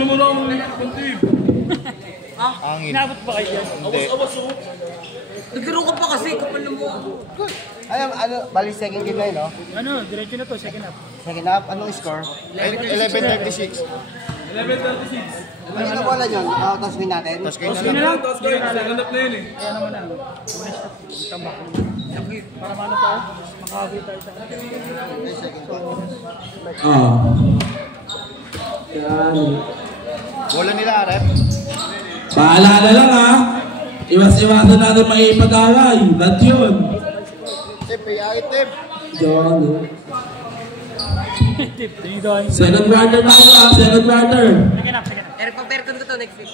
naman ako mag-contib. Angin. Inabot ba kayo yan? Awas-awas o. Nagkaroon ka pa kasi, kapal na mo. Ano, bali second game na yun, no? Ano, diretso na to, second half. Second half, anong score? 11:36. 11:36. Ano yung nakuha yun? Tapos win natin? Tapos kayo Tapos na na lang. lang, tapos kayo. Second half na yun eh. Kaya naman lang. Tambak naman. Para maano tayo, makakabit tayo sa Bola nila, rep. Paalala lang ha. Iwas-iwasan natin may pag-away. Ba't yun? Siyempre, item. Diyan. Second Quarter na ako ha. Second quarter. Second half. Eric, paperkon ko to next week.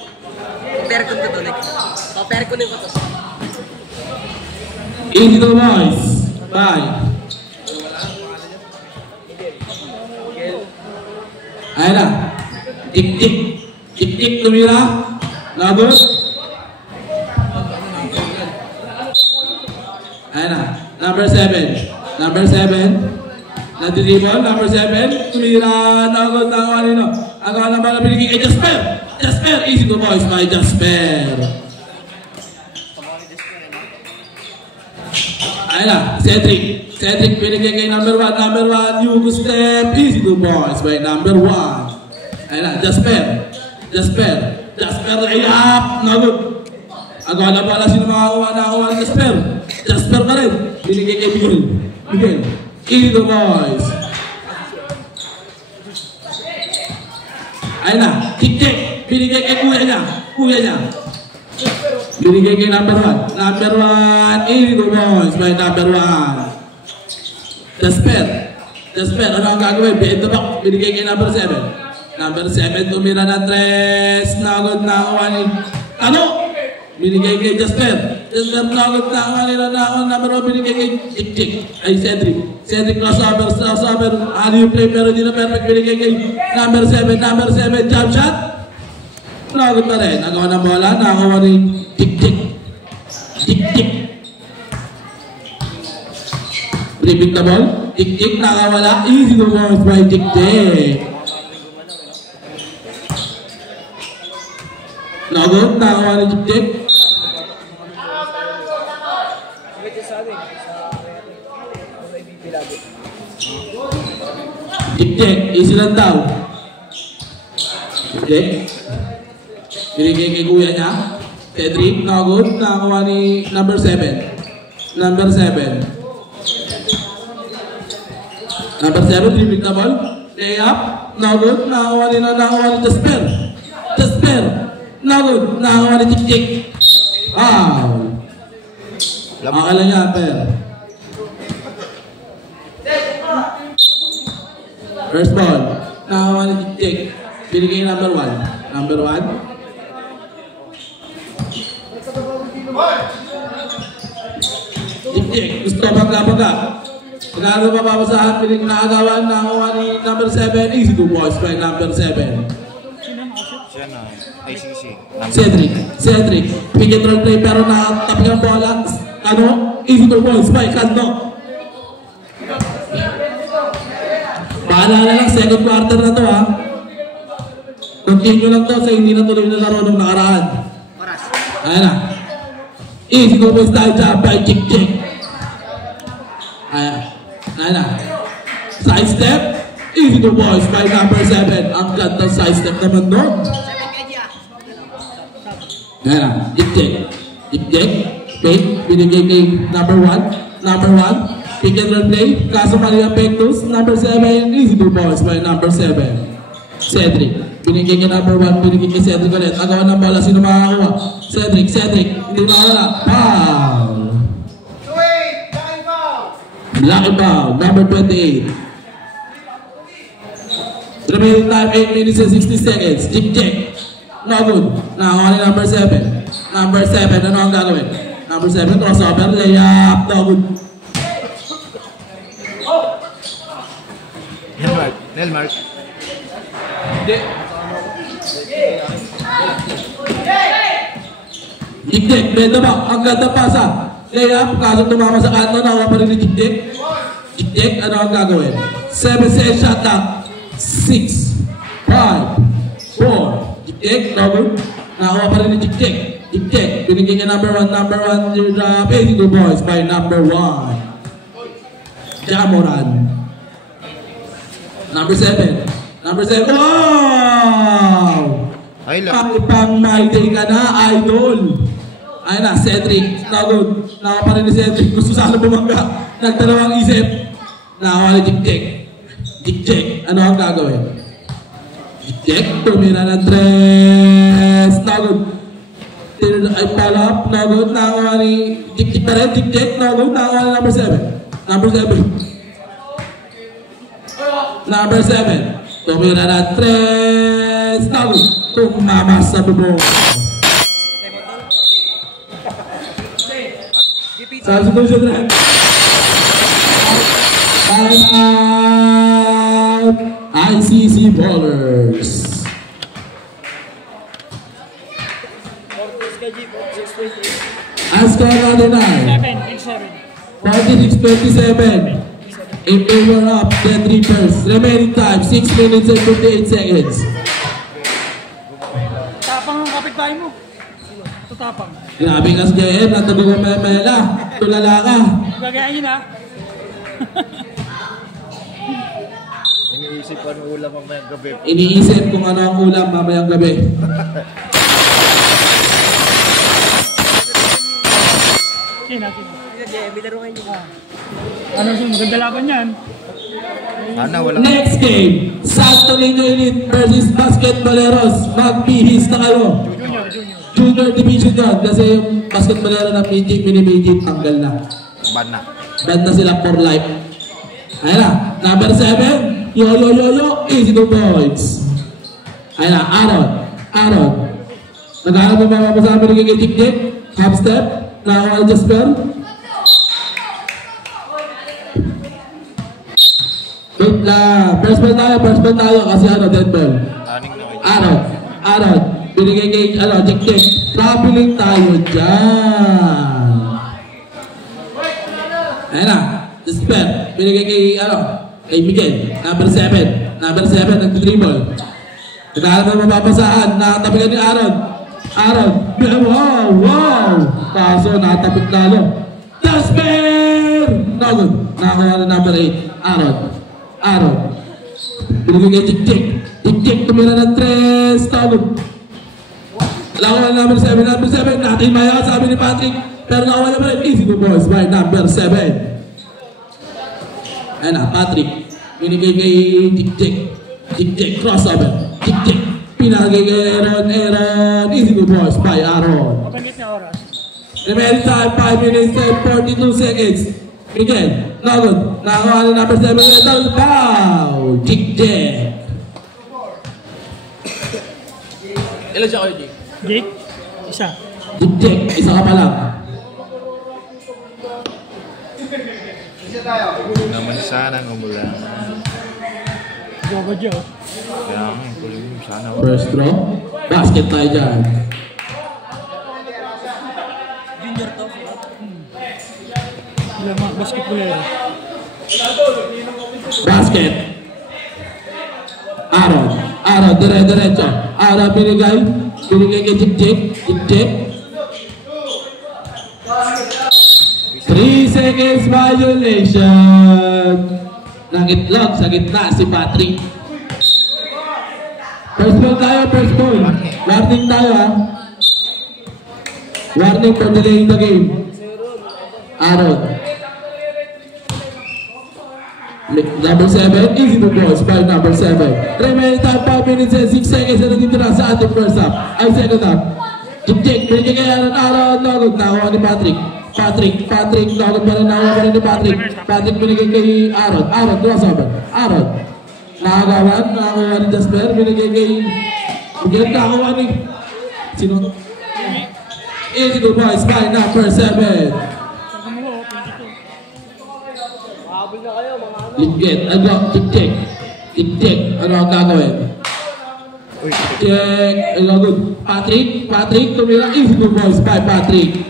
Paperkon ko to next week. Paperkonin ko to. Easy to boys. Bye. Ayan na. Tik-tik. Tik-tik tumira. Lagot. Ayan na. Number 7. Number 7. Nandidibol. Number 7. Tumira. Lagot na kanino. Ang kanan ba na binigay kay Jasper. Jasper. Easy to boys by Jasper. Ayan na. Cedric. Cedric binigay kay number 1. Number 1. Yugo step. Easy to boys by number 1. Ayan na. Jasper. Jasper. Jasper layup. Nagod. Agaw na pala sino makakuha ni Jasper. Jasper pa rin. Binigay kay Miguel. Miguel. Easy to boys. Ayan na. Tik-tik. Binigay kay kuya niya. Kuya niya. Binigay kay number 1. Number 1. Easy to boys by number 1. Jasper. Jasper. Ano ang gagawin? Behind the back. Binigay kay number 7. Number 7, tumira na 3. Nagod na ako ni... Ano? Binigay kay Jasper. Jasper nagod na ako nila na ako. Number 1, binigay kay Tik-Tik. Ay, Cedric. Cedric crossover. Ano yung play pero hindi na perfect. Binigay kay number 7. Number 7, jump shot. Nagod na rin. Nagawa ng bola. Nakawa ni Tik-Tik. Tik-Tik. Repeat the ball. Tik-Tik nakawala. Easy to bounce by Tik-Tik. Nagod, nakawa ni Tik-Tik. Tik-Tik, easy lang daw. Tik-Tik. Binigay kay kuya niya. Cedric, nagod, nakawa ni number 7. Number 7. Number 7, repeat the ball. Layup, nagod, nakawa ni Jasper. Jasper. Nagod, nakawa ni Tik-Tik. Wow! Akala niya, per. First ball, nakawa ni Tik-Tik. Binigay number 1. Number 1. Tik-Tik, gusto pagka-pagka. Pagkano pa papasahan, binigay nakagawan, nakawa ni number 7. Easy to boys by number 7. Siya na. ICC. Cedric. Pick and roll play pero nakatabi ang bola. Ano? Easy to boys by Kando. Paalala lang, second quarter na to ha. Continue lang to sa hindi na tuloy na laro nung nakaraan. Ayan na. Easy to boys tayo dyan by Tik-Tik. Ayan na. Side step. Easy to boys by number 7. Ang ganda side step naman doon. Ayan na. Tik-Tik. Fake. Binigay kay number 1. Number 1. Pick and roll play. Kaso mali ang Pectus. Number 7. Easy to boys by number 7. Cedric. Binigay kay number 1. Binigay kay Cedric ulit. Agawan ng bola. Sino makakakuha? Cedric. Hindi makakala. Foul. Lucky foul. Number 28. Remaining time 8 minutes and 60 seconds. Tik-Tik. No good. Nakakuha ni number 7. Number 7. Ano ang gagawin? Number 7. Crossover. Layup. No good. Nelmark. Hindi. Tik-Tik. Beda ba? Ang ganda pasa. Layup. Kaso tumama sa kanto. Nakakuha pa rin ni Tik-Tik. Tik-Tik. Ano ang gagawin? 7 seconds shot clock. 6, 5, 4, Chick-Chick, no good. Nakakuha pa rin ni Chick-Chick. Chick-Chick, binigyan niya number 1, teardrop, 82 points by number 1. Jamoran. Number 7. Wow! Ay lang. Pang my day ka na, idol. Ayun na, Cedric. Nagod. Nakakuha pa rin ni Cedric. Gusto sana bumangga. Nagdalawang isip. Nakakuha ni Chick-Chick. Chick-Chick, ano ang gagawin? Chick-Chick, tumira ng 3. Nagod. Ay palap, nagod. Nakakuha ni Chick-Chick pa rin. Chick-Chick, nagod. Nakakuha ni number 7. Number 7. Tumira ng 3. Nagod. Tumama sa bubong. Substitution time. Time out. ICC Ballers. Ang score natin ay 46-27. In favor of the Reapers. Remaining time 6 minutes and 58 seconds. Tapang ang kapitbahay mo. Tutapang. Grabe kas JM, natagong ang memela. Tulala ka. Gagayain yun ha. Iniisip ko ano ulam mamayang gabi. Iniisip kung ano ang ulam mamayang gabi. Sina. May laruan yun. Ano siya, maganda laban yan. Sana wala. Next game, Santo Niño Elite versus Basketballeros. Magbihis na kayo. Junior division yun. Kasi yung basketballero na mini-midget tanggal na. Ban na. Ban na sila for life. Ayan na, number 7. Yo. Easy 2 points. Ayan na, Aaron. Naghahanap mo mga masabi ng kikik-kik. Half step. Nakakuha ni Jasper. Wait lang. First ball tayo kasi dead ball. Aning na kayo. Aaron. Binigay kay Chick-Chick. Traveling tayo dyan. Ayan na. Jasper. Binigay kay Miguel. Number 7. Nag-dribble. Naghahanap na mapapasaan. Nakatapigan ni Aaron. Wow! Kaso nakatapit lalo. Jasper! No good. Nakakuha na number 8. Aaron. Binigay kay Chick-Chick. Chick-Chick tumira ng 3. No good. Nakakuha na number 7. Natin maya, sabi ni Patrick. Pero nakakuha na rin. Easy to boys by number 7. Ayan na, Patrick. Binigay kay Chick-Chick. Crossover. Chick-Chick. Pinagay kay Aaron. Easy to boys by Aaron. Mapangit na oras. Remaining time 5 minutes and 42 seconds. Miguel, no good. Nakakuha na number 7. Wow! Chick-Chick. Ilan siya kayo, Jake? Jake? Isa. Chick-Chick, isa ka pa lang. Naman sana ng umulan. Jogo. Kaya nga, kulit mo sana. First throw. Basket tayo dyan. Junior to. Ilang mga basketballero. Basket. Aaron, diretso. Aaron binigay kay Chick-Chick. 3 seconds violation. Nangitlog sa gitna si Patrick. First ball. Warning tayo ha. Warning for delaying the game. Aaron. Number 7, easy to boys by number 7. Remaining time 5 minutes and 6 seconds na natitira sa ating first half. Ay second half. Chick-Chick, binigay kay Aaron. Nagod, nakuha ni Patrick. Nagod pa rin ni Patrick. Patrick binigay kay Aaron. Crossover. Nakakuha ni Jasper. Binigay kay Miguel. Nakakuha ni sino? Easy to boys by number 7. Ligit, Chick-Chick, ano ang gagawin? Chick, good. Patrick, tumira, easy to boys by Patrick.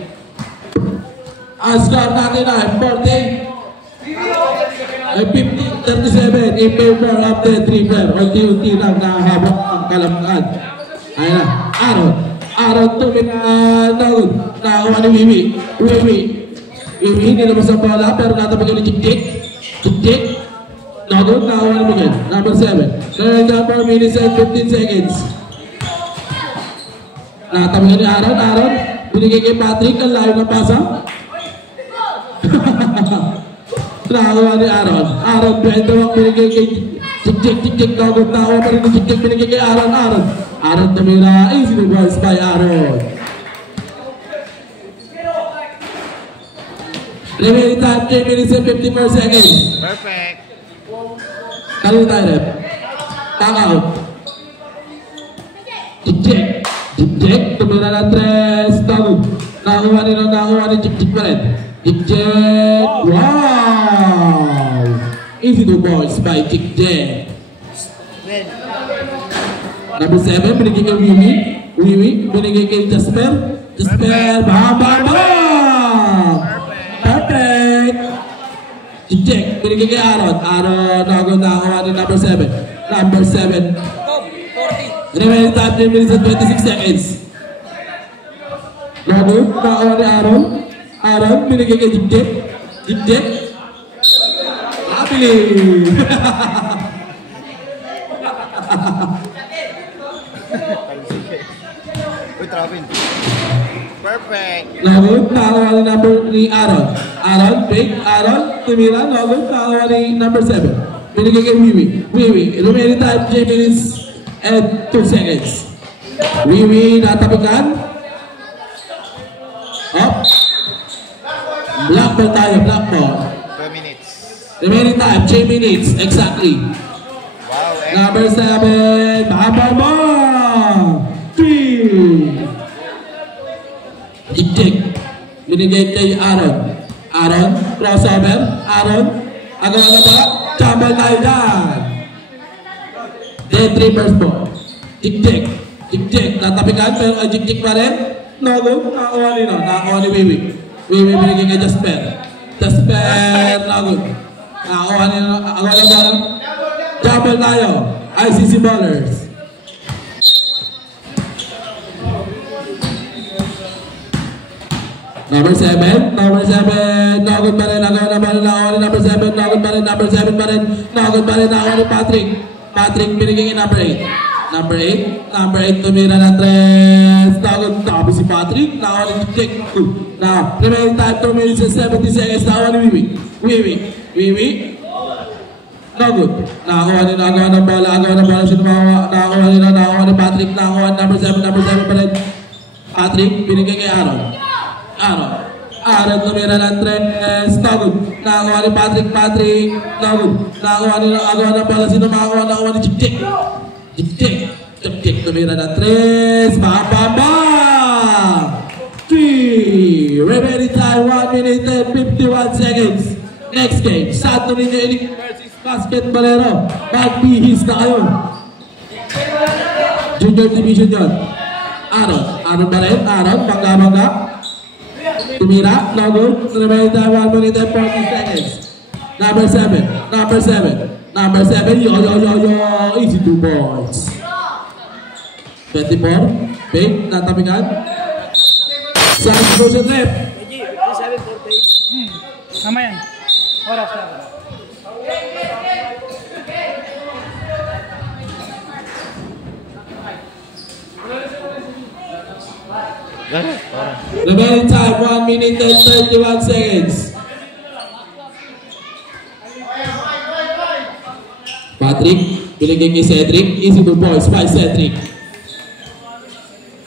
Ang score natin ay 37 in favor of the Reaper. Unti-unti lang nakahabak ang kalamkaan. Ayan na. Aaron tumira. Nagod. Nakakuha ni Wiwi. Wiwi, nilabas ang bola pero natapagan ni Jik. Nagod. Nakakuha ni Miguel. Number 7. Current 4 minutes and 15 seconds. Natapagan ni Aaron. Binigay kay Patrick. Ang layo ng pasa. Nakakuha ni Aaron. Bendawang binigay kay Jik. Nagod. Nakakuha pa rin ni Jik. Binigay kay Aaron. Aaron tumira. Easy to boys by Aaron. Remaining time 3 minutes and 54 seconds. Perfect. Kali tayo rep. Tang out. Jik. Tumira ng 3. Nakakuha ni Jik pa rin. Jik. Wow! Easy to boys by Jik. Number 7, binigay kay Wiwi, binigay kay Jasper, bam! Perfect! Jik, binigay kay Aaron, nakakuha ni number 7. Number 7. Remaining time 3 minutes and 26 seconds. Nakakuha ni Aaron, binigay kay Jik. Happily! Uy, Robin. Perfect. Nakakuha ni number ni Aaron. Tumira, nakakuha ni number 7. Binigay kay Wiwi. Remaining time 3 minutes and 2 seconds. Wiwi, natapikan. Up. Black ball tayo, black ball. 2 minutes. Remaining time 3 minutes, exactly. Wow, Number 7, bam! 3. Jik. Binigay kay Aaron, crossover. Agaw na ba? Jambal tayo dyan. Then 3 first ball. Jik. Natapikan pero Jik pa rin. Nakakuha ni Wiwi. Wiwi binigay kay Jasper. Nagod. Nakakuha ni agaw na ba? Jambal tayo. ICC Ballers. Number 7, nagod pa rin, number 7, nagod pa rin, ni Patrick, binigay kay number 8. Number 8, tumira ng 3, nagod, tabi si Patrick, nakakuha ni Jik. Now, remaining time 2 minutes and 70 seconds, nakakuha ni Wiwi, nagod, nakakuha ng bola, siya nakakuha ni Patrick, nakakuha number 7 pa rin. Patrick, binigay kay Aaron tumira ng 3, nagod, nakakuha ni Patrick, nagod, nakakuha ng bola, sino nakakuha ni Jik, tumira ng 3, bam! 3, remaining time 1 minute and 51 seconds. Next game, Santo Niño Elite versus Basketballero. Magbihis na kayo. Junior Division yun. Aaron pa rin, bangga. Tumira, nagod, remaining time 1 minute and 40 seconds. Number 7, yo, easy 2 points. 24, big, natapikan. Substitution rep. Tama yan. Oras na. Remaining time 1 minute and 31 seconds. Patrick, binigay kay Cedric, easy 2 points by Cedric.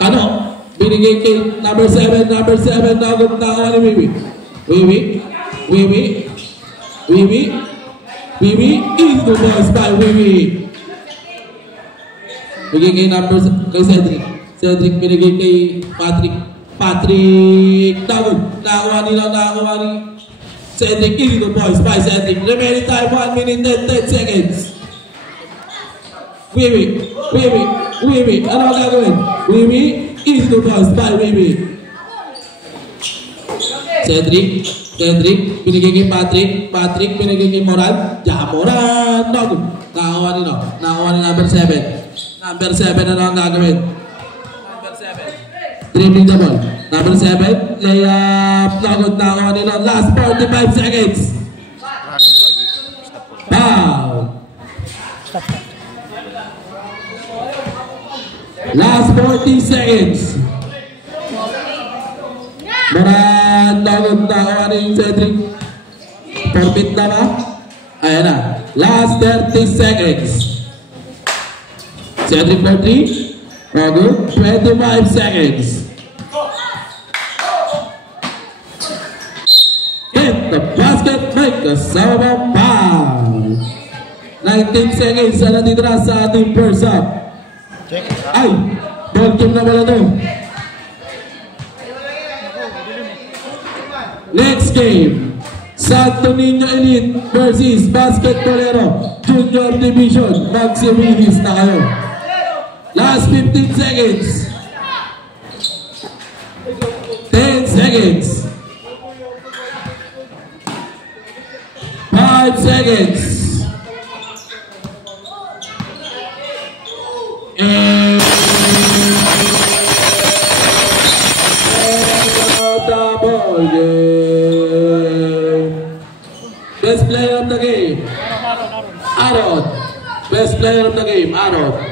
Kano, binigay kay number 7, nagod na ni Wiwi, easy 2 points by Wiwi. Bigay kay kay Cedric, binigay kay Patrick, nagod, nakakuha ni Cedric, easy 2 points by Cedric. Remaining time 1 minute and 10 seconds. Wiwi, ano ang gagawin? Wiwi, easy 2 points by Wiwi. Cedric, binigay kay Patrick, binigay kay Moran, nagod, nakakuha ni number 7. Number 7, ano ang gagawin? Dribbling the ball. Number 7, layup. Lagot na ako nila. Last 45 seconds. Foul. Last 40 seconds. Maran, lagot na ako ni Cedric. Permit na ba? Ayan na. Last 30 seconds. Cedric for 3. Good. 25 seconds. Hit the basket, make a kasama foul. 19 seconds na nandito na sa ating first up. Ay, ball game na pala to. Next game, Santo Niño Elite versus Basketballero Junior Division. Magsimilis na kayo. Last 15 seconds. 10 seconds. 5 seconds. And the ball game. Best player of the game. Aaron. Best player of the game, Aaron.